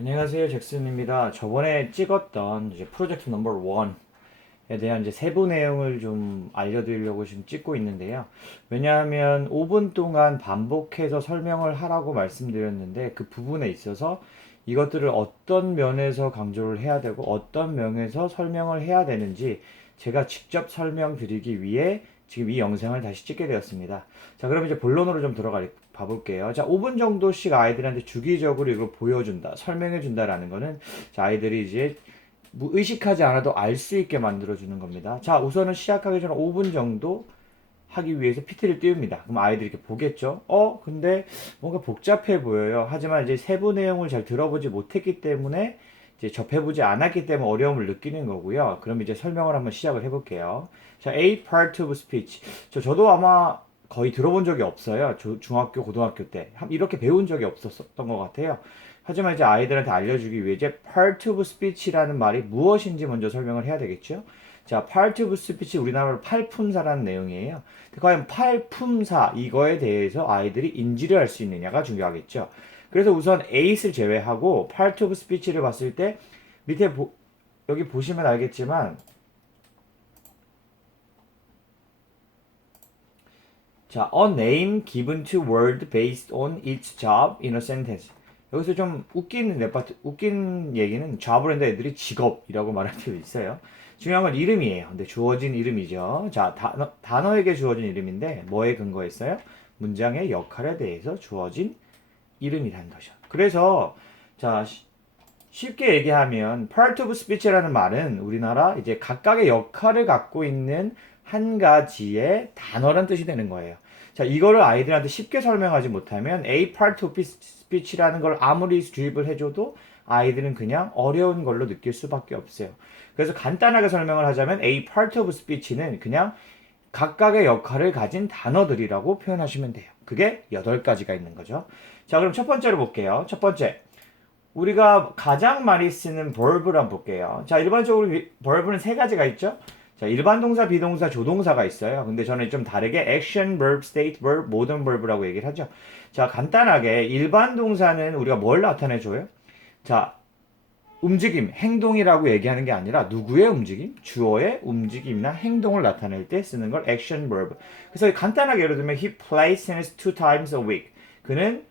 안녕하세요, 잭슨입니다. 저번에 찍었던 이제 프로젝트 넘버 1에 대한 이제 세부 내용을 좀 알려드리려고 지금 찍고 있는데요. 왜냐하면 5분 동안 반복해서 설명을 하라고 말씀드렸는데 그 부분에 있어서 이것들을 어떤 면에서 강조를 해야 되고 어떤 면에서 설명을 해야 되는지 제가 직접 설명드리기 위해 지금 이 영상을 다시 찍게 되었습니다. 자, 그럼 이제 본론으로 좀 들어가 봐볼게요. 자, 5분 정도씩 아이들한테 주기적으로 이걸 보여준다, 설명해준다라는 거는 자, 아이들이 이제 뭐 의식하지 않아도 알 수 있게 만들어주는 겁니다. 자, 우선은 시작하기 전에 5분 정도 하기 위해서 PT를 띄웁니다. 그럼 아이들이 이렇게 보겠죠? 근데 뭔가 복잡해 보여요. 하지만 이제 세부 내용을 잘 들어보지 못했기 때문에 이제 접해보지 않았기 때문에 어려움을 느끼는 거고요. 그럼 이제 설명을 한번 시작을 해볼게요. 자, A part of speech. 저도 아마 거의 들어본 적이 없어요. 중학교, 고등학교 때. 이렇게 배운 적이 없었던 것 같아요. 하지만 이제 아이들한테 알려주기 위해 이제 part of speech라는 말이 무엇인지 먼저 설명을 해야 되겠죠? 자, part of speech 우리나라로 팔품사라는 내용이에요. 과연 팔품사 이거에 대해서 아이들이 인지를 할 수 있느냐가 중요하겠죠. 그래서 우선 에잇을 제외하고 part of speech를 봤을 때 밑에 여기 보시면 알겠지만 자, a name given to word based on its job in a sentence. 여기서 좀 웃긴 얘기는 job을 했는데 애들이 직업이라고 말할 때도 있어요. 중요한 건 이름이에요. 근데 주어진 이름이죠. 자, 단어에게 주어진 이름인데 뭐에 근거했어요? 문장의 역할에 대해서 주어진 이름이라는 거죠. 그래서 자, 쉽게 얘기하면 part of speech라는 말은 우리나라 이제 각각의 역할을 갖고 있는 한 가지의 단어란 뜻이 되는 거예요. 자, 이거를 아이들한테 쉽게 설명하지 못하면 A part of speech라는 걸 아무리 주입을 해줘도 아이들은 그냥 어려운 걸로 느낄 수밖에 없어요. 그래서 간단하게 설명을 하자면 A part of speech는 그냥 각각의 역할을 가진 단어들이라고 표현하시면 돼요. 그게 8가지가 있는 거죠. 자, 그럼 첫 번째로 볼게요. 첫 번째. 우리가 가장 많이 쓰는 verb를 한번 볼게요. 자, 일반적으로 verb는 3가지가 있죠? 자, 일반 동사, 비동사, 조동사가 있어요. 근데 저는 좀 다르게 action verb, state verb, modern verb라고 얘기를 하죠. 자, 간단하게 일반 동사는 우리가 뭘 나타내줘요? 자, 움직임, 행동이라고 얘기하는 게 아니라 누구의 움직임? 주어의 움직임이나 행동을 나타낼 때 쓰는 걸 action verb. 그래서 간단하게 예를 들면 he plays tennis 2 times a week. 그는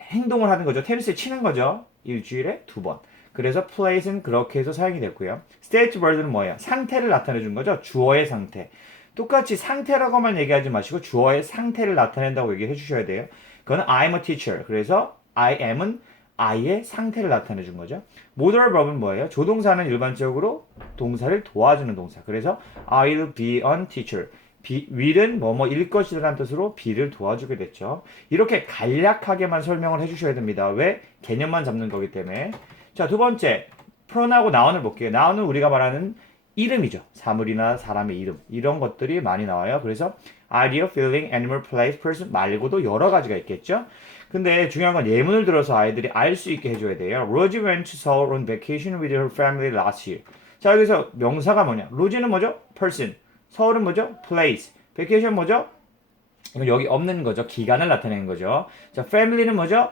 행동을 하는 거죠. 테니스를 치는 거죠. 일주일에 2번. 그래서 plays는 그렇게 해서 사용이 됐고요. state verb는 뭐예요? 상태를 나타내 준 거죠. 주어의 상태. 똑같이 상태라고만 얘기하지 마시고 주어의 상태를 나타낸다고 얘기해 주셔야 돼요. 그거는 I'm a teacher. 그래서 I am은 I의 상태를 나타내 준 거죠. modal verb은 뭐예요? 조동사는 일반적으로 동사를 도와주는 동사. 그래서 I'll be a teacher. will은 뭐뭐일 것이라는 뜻으로 be를 도와주게 됐죠. 이렇게 간략하게만 설명을 해주셔야 됩니다. 왜? 개념만 잡는 거기 때문에. 자, 두 번째. pronoun하고 noun을 볼게요. noun은 우리가 말하는 이름이죠. 사물이나 사람의 이름. 이런 것들이 많이 나와요. 그래서 idea, feeling, animal, place, person 말고도 여러 가지가 있겠죠. 근데 중요한 건 예문을 들어서 아이들이 알 수 있게 해줘야 돼요. Rosie went to Seoul on vacation with her family last year. 자, 여기서 명사가 뭐냐? Rosie는 뭐죠? person. 서울은 뭐죠? place. vacation 뭐죠? 이건 여기 없는 거죠. 기간을 나타내는 거죠. 자, family는 뭐죠?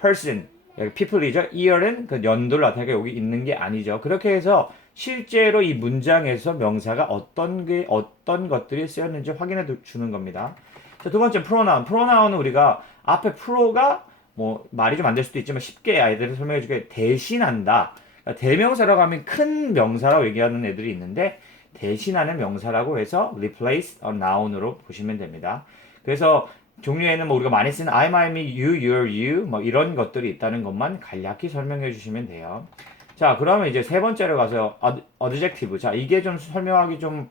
person. 여기 people이죠. year은 그 연도를 나타내니까 여기 있는 게 아니죠. 그렇게 해서 실제로 이 문장에서 명사가 어떤 것들이 쓰였는지 확인해 주는 겁니다. 자, 두 번째 pronoun. pronoun은 우리가 앞에 pro가 뭐 말이 좀 안 될 수도 있지만 쉽게 아이들을 설명해 주게 대신한다. 그러니까 대명사라고 하면 큰 명사라고 얘기하는 애들이 있는데 대신하는 명사라고 해서 replace a noun으로 보시면 됩니다. 그래서 종류에는 뭐 우리가 많이 쓰는 I'm, I, me, you, your, you 뭐 이런 것들이 있다는 것만 간략히 설명해 주시면 돼요. 자, 그러면 이제 세 번째로 가서 adjective. 자, 이게 좀 설명하기 좀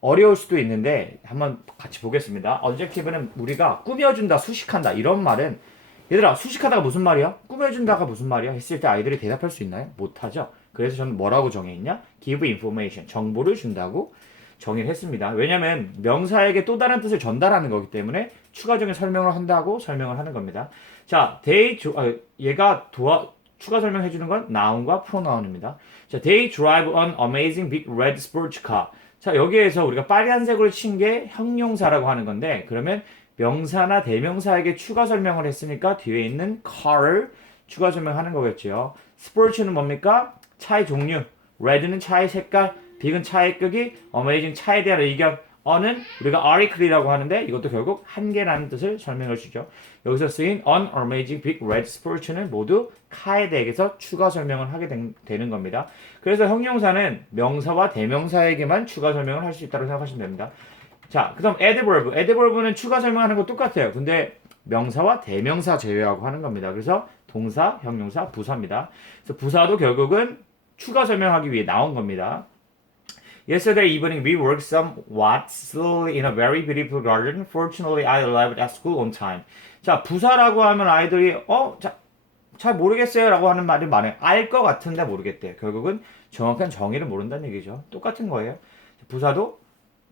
어려울 수도 있는데 한번 같이 보겠습니다. adjective는 우리가 꾸며준다, 수식한다 이런 말은 얘들아 수식하다가 무슨 말이야? 꾸며준다가 무슨 말이야? 했을 때 아이들이 대답할 수 있나요? 못하죠. 그래서 저는 뭐라고 정해있냐? give information, 정보를 준다고 정의를 했습니다. 왜냐면 명사에게 또 다른 뜻을 전달하는 거기 때문에 추가적인 설명을 한다고 설명을 하는 겁니다. 자, 얘가 추가 설명해 주는 건 noun과 pronoun입니다. 자, they drive an amazing big red sports car. 자, 여기에서 우리가 빨간색으로 친 게 형용사라고 하는 건데 그러면 명사나 대명사에게 추가 설명을 했으니까 뒤에 있는 car를 추가 설명하는 거겠죠. 스포츠는 뭡니까? 차의 종류. red는 차의 색깔, big은 차의 크기, amazing 차에 대한 의견, on은 우리가 article이라고 하는데 이것도 결국 한 개라는 뜻을 설명해 주죠. 여기서 쓰인 on amazing big red sports는 모두 카에 대해서 추가 설명을 하게 되는 겁니다. 그래서 형용사는 명사와 대명사에게만 추가 설명을 할 수 있다고 생각하시면 됩니다. 자, 그다음 adverb. adverb는 추가 설명하는 거 똑같아요. 근데 명사와 대명사 제외하고 하는 겁니다. 그래서 동사, 형용사, 부사입니다. 그래서 부사도 결국은 추가 설명하기 위해 나온 겁니다. Yesterday evening we worked somewhat slowly in a very beautiful garden. Fortunately I arrived at school on time. 자, 부사라고 하면 아이들이 잘 모르겠어요 라고 하는 말이 많아요. 알 것 같은데 모르겠대요. 결국은 정확한 정의를 모른다는 얘기죠. 똑같은 거예요. 부사도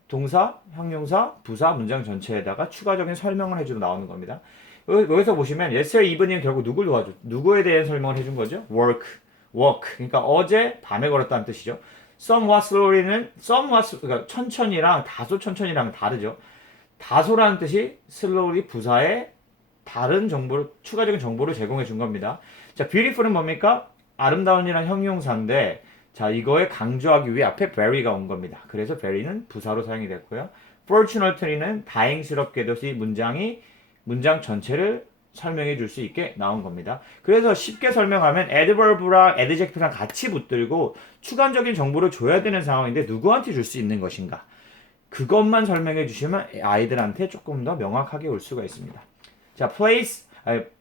동사, 형용사, 부사, 문장 전체에다가 추가적인 설명을 해주고 나오는 겁니다. 여기서 보시면 yesterday evening 결국 누굴 도와줘? 누구에 대한 설명을 해준 거죠? walk. 그러니까 어제 밤에 걸었다는 뜻이죠. somewhat slowly는 그러니까 천천히랑 다소 천천히랑 다르죠. 다소라는 뜻이 slowly 부사에 다른 정보를 추가적인 정보를 제공해 준 겁니다. 자, beautiful은 뭡니까? 아름다운이란 형용사인데 자, 이거에 강조하기 위해 앞에 very가 온 겁니다. 그래서 very는 부사로 사용이 됐고요. fortunately는 다행스럽게도 이 문장 전체를 설명해 줄 수 있게 나온 겁니다. 그래서 쉽게 설명하면 adverb랑 adjective랑 같이 붙들고 추가적인 정보를 줘야 되는 상황인데 누구한테 줄 수 있는 것인가? 그것만 설명해 주시면 아이들한테 조금 더 명확하게 올 수가 있습니다. 자,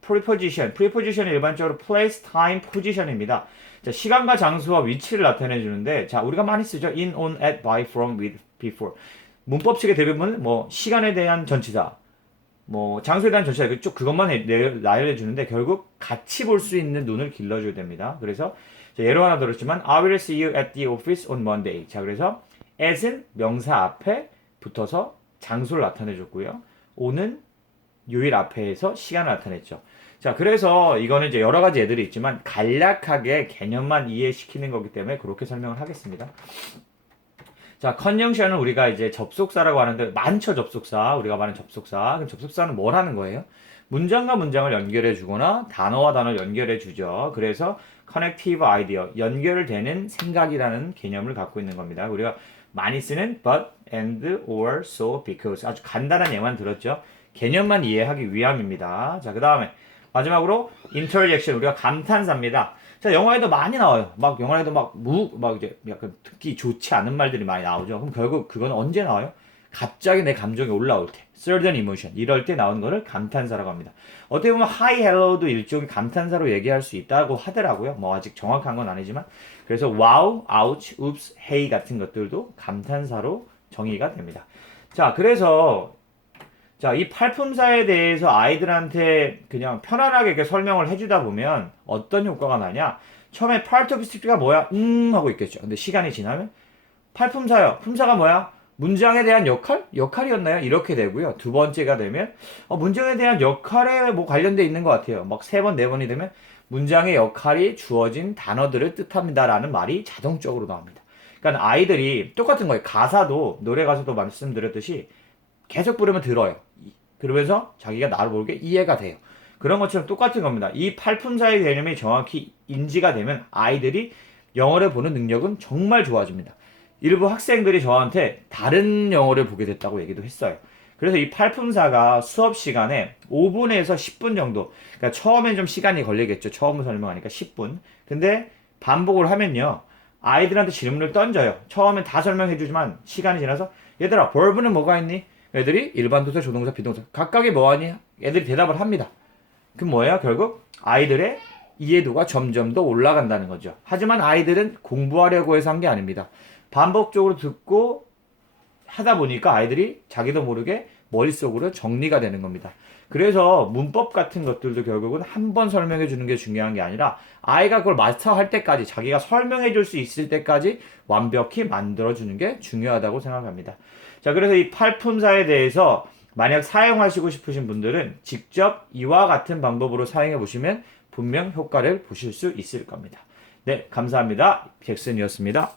preposition은 일반적으로 place, time, position입니다. 자, 시간과 장소와 위치를 나타내 주는데 자, 우리가 많이 쓰죠. in, on, at, by, from, with, before. 문법식의 대부분은 시간에 대한 전치사, 장소에 대한 전치사 그것만 나열해 주는데 결국 같이 볼 수 있는 눈을 길러줘야 됩니다. 그래서 예로 하나 들었지만 I will see you at the office on Monday. 자, 그래서 at은 명사 앞에 붙어서 장소를 나타내 줬고요. on은 요일 앞에서 시간을 나타냈죠. 자, 그래서 이거는 이제 여러 가지 애들이 있지만 간략하게 개념만 이해시키는 거기 때문에 그렇게 설명을 하겠습니다. 자, 컨정션은 우리가 이제 접속사라고 하는데 많죠, 접속사. 우리가 말하는 접속사. 그럼 접속사는 뭘 하는 거예요? 문장과 문장을 연결해 주거나 단어와 단어를 연결해 주죠. 그래서 connective idea, 연결되는 생각이라는 개념을 갖고 있는 겁니다. 우리가 많이 쓰는 but, and, or, so, because 아주 간단한 예만 들었죠. 개념만 이해하기 위함입니다. 자, 그 다음에 마지막으로 interjection, 우리가 감탄사입니다. 자, 영화에도 많이 나와요. 영화에도 이제 약간 듣기 좋지 않은 말들이 많이 나오죠. 그럼 결국 그건 언제 나와요? 갑자기 내 감정이 올라올 때, sudden emotion, 이럴 때 나오는 거를 감탄사라고 합니다. 어떻게 보면 hi, hello도 일종의 감탄사로 얘기할 수 있다고 하더라고요. 아직 정확한 건 아니지만. 그래서 wow, ouch, oops, hey 같은 것들도 감탄사로 정의가 됩니다. 자, 그래서 이 팔품사에 대해서 아이들한테 그냥 편안하게 이렇게 설명을 해주다 보면 어떤 효과가 나냐? 처음에 part of speech가 뭐야? 하고 있겠죠. 근데 시간이 지나면 팔품사요. 품사가 뭐야? 문장에 대한 역할이었나요? 이렇게 되고요. 두 번째가 되면 문장에 대한 역할에 관련돼 있는 것 같아요. 세 번, 네 번이 되면 문장의 역할이 주어진 단어들을 뜻합니다라는 말이 자동적으로 나옵니다. 그러니까 아이들이 똑같은 거예요. 가사도 노래 가사도 말씀드렸듯이 계속 부르면 들어요. 그러면서 자기가 나를 모르게 이해가 돼요. 그런 것처럼 똑같은 겁니다. 이 팔품사의 개념이 정확히 인지가 되면 아이들이 영어를 보는 능력은 정말 좋아집니다. 일부 학생들이 저한테 다른 영어를 보게 됐다고 얘기도 했어요. 그래서 이 팔품사가 수업 시간에 5분에서 10분 정도, 그러니까 처음엔 좀 시간이 걸리겠죠. 처음 설명하니까 10분. 근데 반복을 하면요, 아이들한테 질문을 던져요. 처음엔 다 설명해 주지만 시간이 지나서 얘들아, verb는 뭐가 있니? 애들이 일반 동사, 조동사, 비동사 각각이 뭐하니? 애들이 대답을 합니다. 그럼 뭐예요? 결국 아이들의 이해도가 점점 더 올라간다는 거죠. 하지만 아이들은 공부하려고 해서 한 게 아닙니다. 반복적으로 듣고 하다 보니까 아이들이 자기도 모르게 머릿속으로 정리가 되는 겁니다. 그래서 문법 같은 것들도 결국은 한 번 설명해 주는 게 중요한 게 아니라 아이가 그걸 마스터할 때까지, 자기가 설명해 줄 수 있을 때까지 완벽히 만들어 주는 게 중요하다고 생각합니다. 자, 그래서 이 팔품사에 대해서 만약 사용하시고 싶으신 분들은 직접 이와 같은 방법으로 사용해 보시면 분명 효과를 보실 수 있을 겁니다. 네, 감사합니다. 잭슨이었습니다.